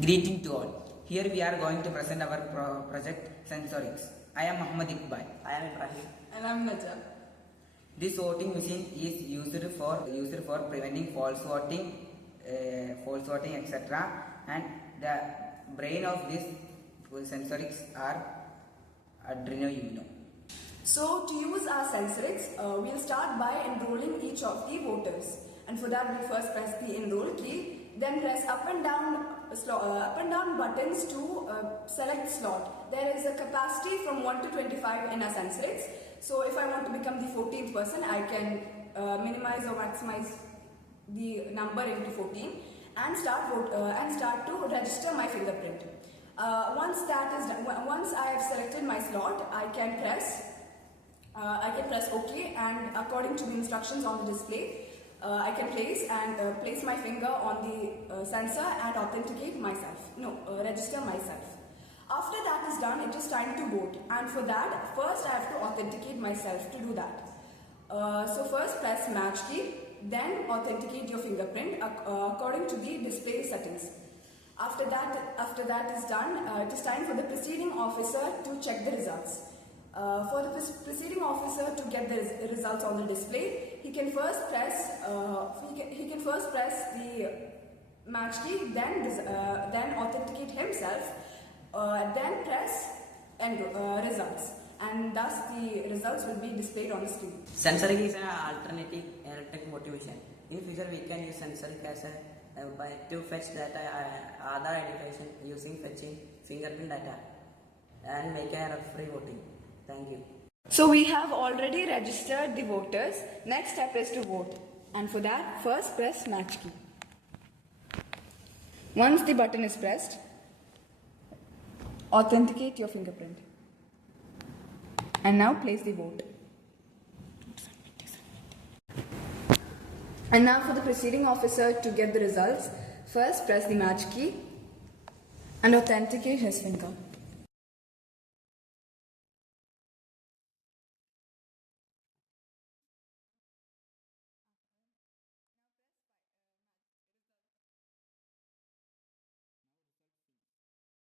Greeting to all. Here we are going to present our project Sensorix. I am Muhammad Iqbal. I am Ibrahim. And I'm Naja. This voting machine is used for preventing false voting, etc. And the brain of this Sensorix are Arduino Uno. So to use our Sensorix, we'll start by enrolling each of the voters. And for that, we'll first press the enroll key, then press up and down buttons to select slot. There is a capacity from 1 to 25 in our Sensorix. So if I want to become the 14th person, I can minimize or maximize the number into 14 and start to register my fingerprint. Once that is done, once I have selected my slot, I can press OK, and according to the instructions on the display, I can place my finger on the sensor and register myself. After that is done, it is time to vote, and for that, first I have to authenticate myself to do that. So first press match key, then authenticate your fingerprint according to the display settings. After that is done, it is time for the presiding officer to check the results. For the presiding officer to get the results on the display, he can first press the match key, then authenticate himself, then press results, and thus the results will be displayed on the screen. Sensorix is an alternative electronic motivation. In future, we can use Sensorix as to fetch data, Aadhaar identification using fetching fingerprint data, and make a referee voting. Thank you. So we have already registered the voters. Next step is to vote, and for that, first press match key. Once the button is pressed, authenticate your fingerprint, and now place the vote. And now for the presiding officer to get the results, first press the match key and authenticate his finger.